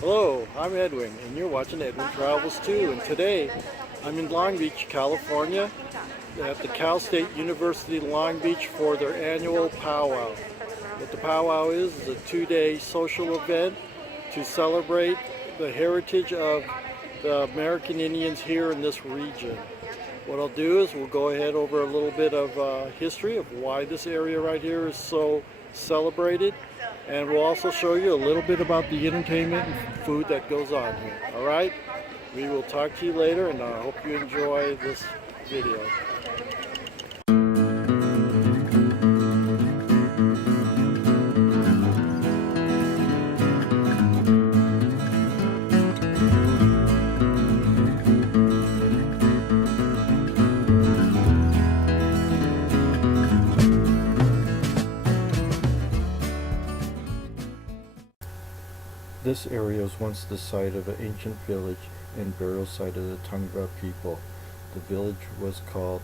Hello, I'm Edwin, and you're watching Edwin Travels 2, and today I'm in Long Beach, California at the Cal State University Long Beach for their annual powwow. What the powwow is a two-day social event to celebrate the heritage of the American Indians here in this region. What I'll do is we'll go ahead over a little bit of history of why this area right here is so celebrated, and we'll also show you a little bit about the entertainment and food that goes on here. Alright, we will talk to you later, and I hope you enjoy this video. This area was once the site of an ancient village and burial site of the Tongva people. The village was called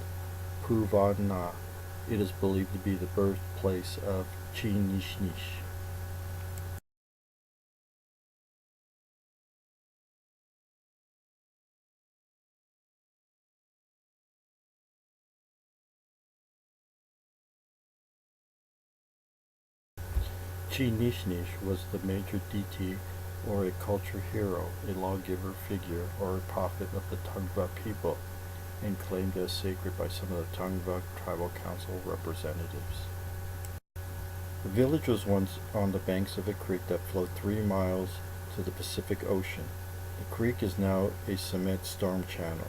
Puvungna. It is believed to be the birthplace of Chinishnish. Chinishnish was the major deity or a culture hero, a lawgiver figure, or a prophet of the Tongva people, and claimed as sacred by some of the Tongva Tribal Council representatives. The village was once on the banks of a creek that flowed 3 miles to the Pacific Ocean. The creek is now a cement storm channel.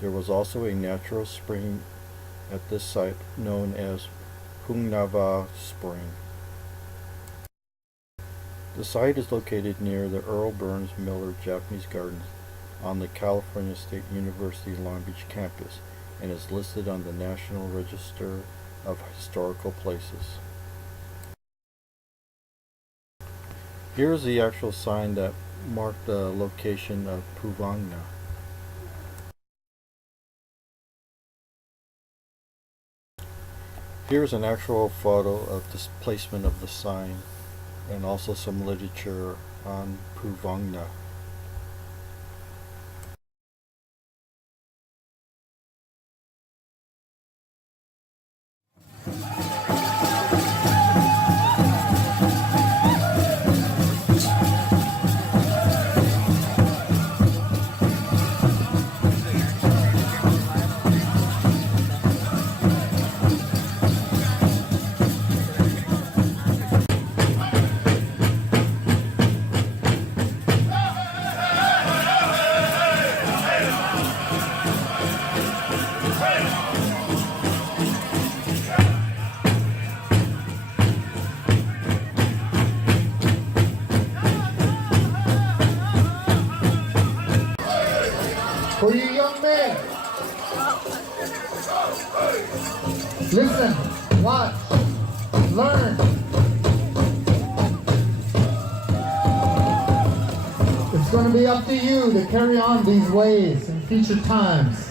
There was also a natural spring at this site known as Puvungna Spring. The site is located near the Earl Burns Miller Japanese Gardens on the California State University Long Beach campus and is listed on the National Register of Historical Places. Here is the actual sign that marked the location of Puvungna. Here's an actual photo of the placement of the sign, and also some literature on Puvungna. For you young men, listen, watch, learn. It's going to be up to you to carry on these ways in future times.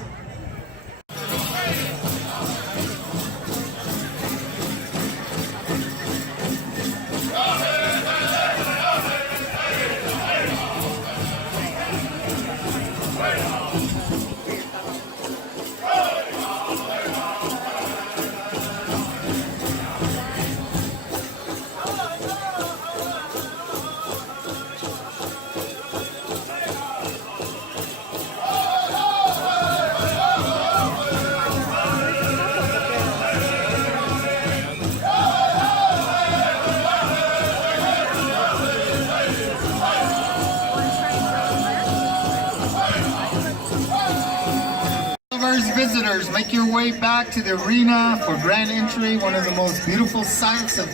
Visitors, make your way back to the arena for grand entry, one of the most beautiful sights of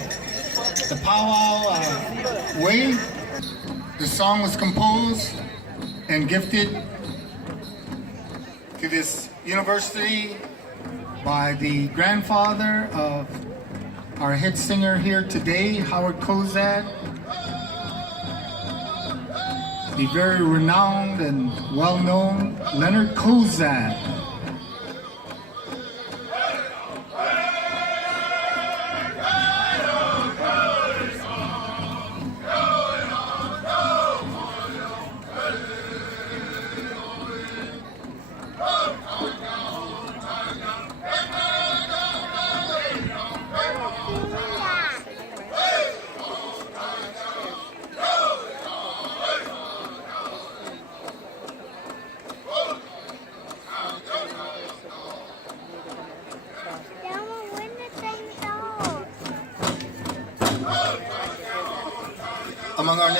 the powwow way. The song was composed and gifted to this university by the grandfather of our head singer here today, Howard Kozad, the very renowned and well-known Leonard Kozad.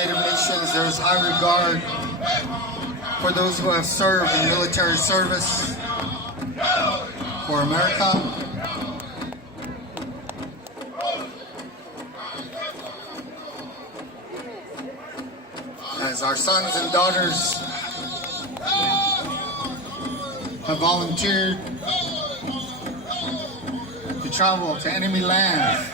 Native nations, there is high regard for those who have served in military service for America. As our sons and daughters have volunteered to travel to enemy lands,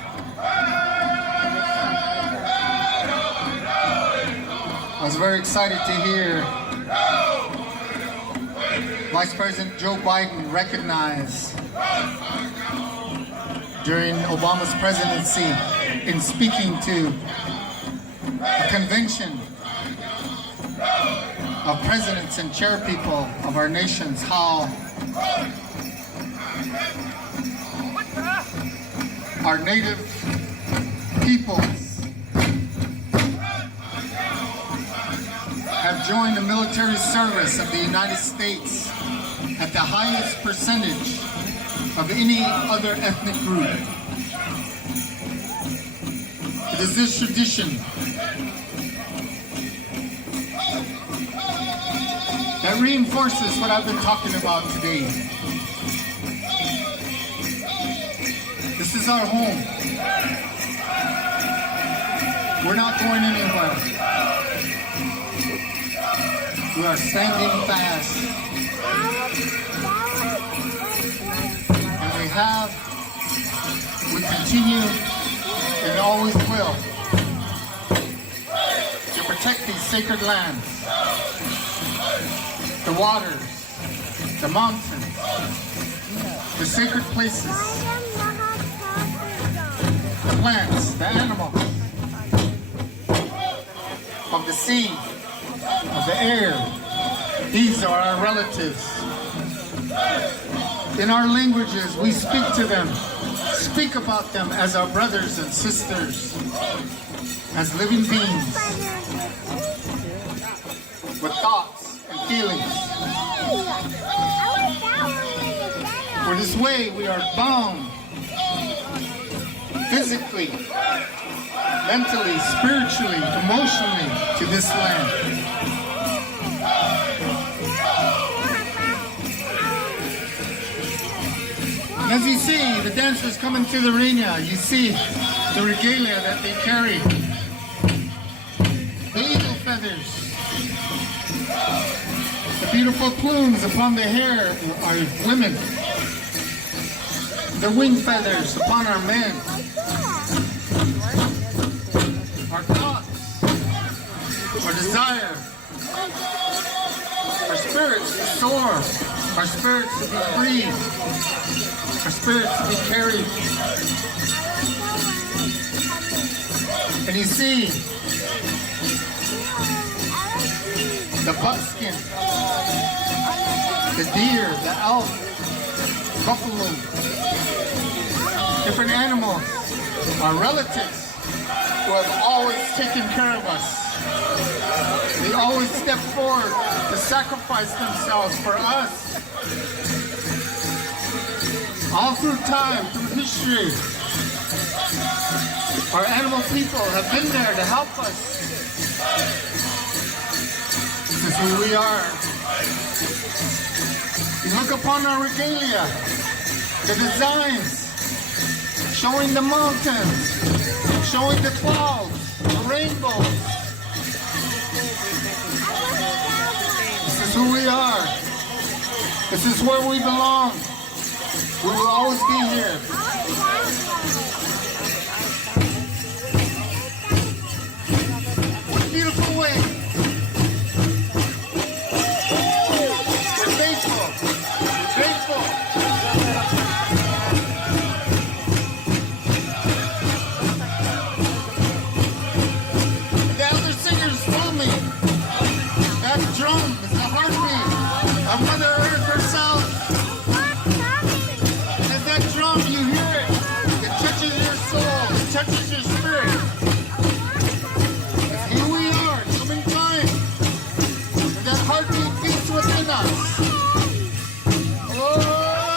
I was very excited to hear Vice President Joe Biden recognize during Obama's presidency in speaking to a convention of presidents and chair people of our nations how our native peoples have joined the military service of the United States at the highest percentage of any other ethnic group. It is this tradition that reinforces what I've been talking about today. This is our home. We're not going anywhere. We are standing fast. And we continue, and always will, to protect these sacred lands, the waters, the mountains, the sacred places, the plants, the animals, of the sea, of the air. These are our relatives. In our languages, we speak to them, speak about them as our brothers and sisters, as living beings, with thoughts and feelings. For this way, we are bound physically, mentally, spiritually, emotionally to this land. And as you see the dancers coming to the arena, you see the regalia that they carry, the eagle feathers, the beautiful plumes upon the hair of our women, the wing feathers upon our men, our thoughts, our desire, our spirits to soar, our spirits to be free, our spirits to be carried. And you see the buckskin, the deer, the elk, buffalo, different animals, our relatives who have always taken care of us. They always step forward to sacrifice themselves for us. All through time, through history, our animal people have been there to help us. This is who we are. You look upon our regalia, the designs, showing the mountains, showing the clouds, the rainbows. This is who we are. This is where we belong. We will always be here. What a beautiful way. We're thankful. We're grateful. The elder singers told me that drum is the heartbeat of Mother Earth herself. Drum, you hear it. It touches your soul. It touches your spirit. Here we are, humankind. And that heartbeat beats within us. Oh!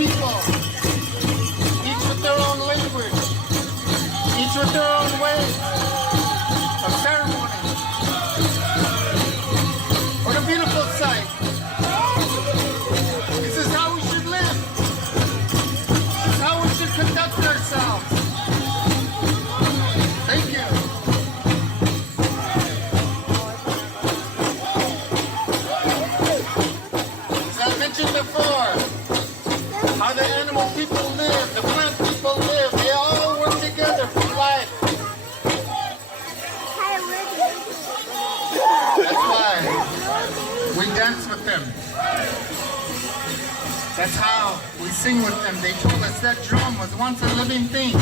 people, each with their own language, each with their own way of ceremony. What a beautiful sight. This is how we should live. This is how we should conduct ourselves. Thank you. As I mentioned before, how the animal people live, the plant people live, they all work together for life. That's why we dance with them. That's how we sing with them. They told us that drum was once a living thing.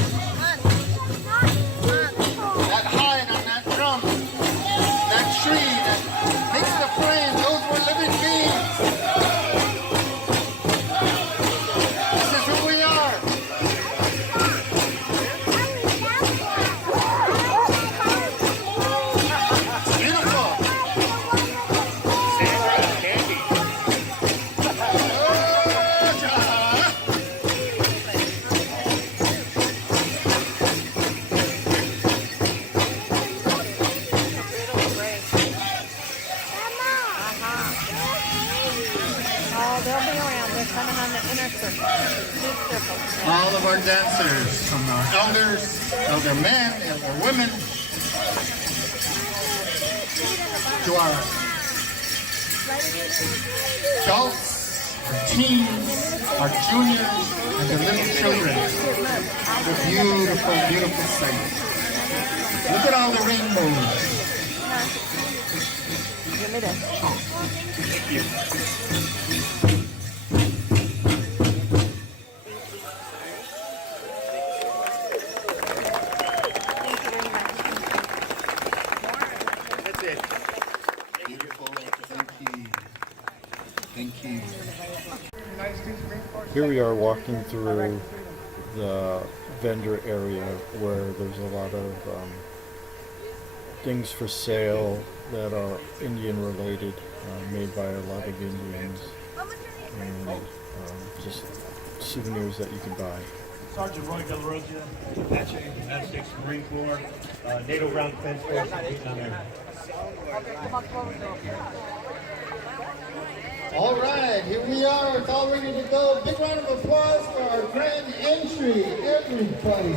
That hide on that drum, that tree that makes the flame, those were living beings. This is who we are. It's beautiful. Sandra and Candy. Oh, they'll be around. They're coming on the inner circle. Big circle. All of our dancers, from our elders, elder men, elder women, to our adults, our teens, our juniors, and the little children. The beautiful, beautiful sight. Look at all the rainbows. Give me this. Thank you very much. That's it. Beautiful. Thank you. Thank you. Here we are walking through the vendor area where there's a lot of things for sale that are Indian related, made by a lot of Indians, and just souvenirs that you can buy. Sergeant Roy Del Rosa, Apache, United States Marine Corps, NATO ground defense force in Vietnam area. All right, here we are. It's all ready to go. Big round of applause for our grand entry, everybody.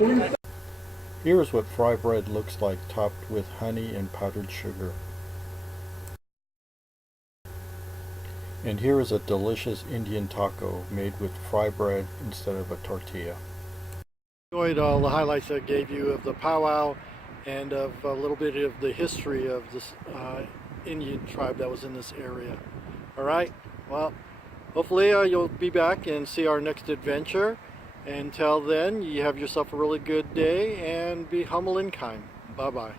Amen. Here's what fry bread looks like, topped with honey and powdered sugar. And here is a delicious Indian taco made with fry bread instead of a tortilla. Enjoyed all the highlights I gave you of the powwow and of a little bit of the history of this Indian tribe that was in this area. Alright, well, hopefully you'll be back and see our next adventure. Until then, you have yourself a really good day and be humble and kind. Bye-bye.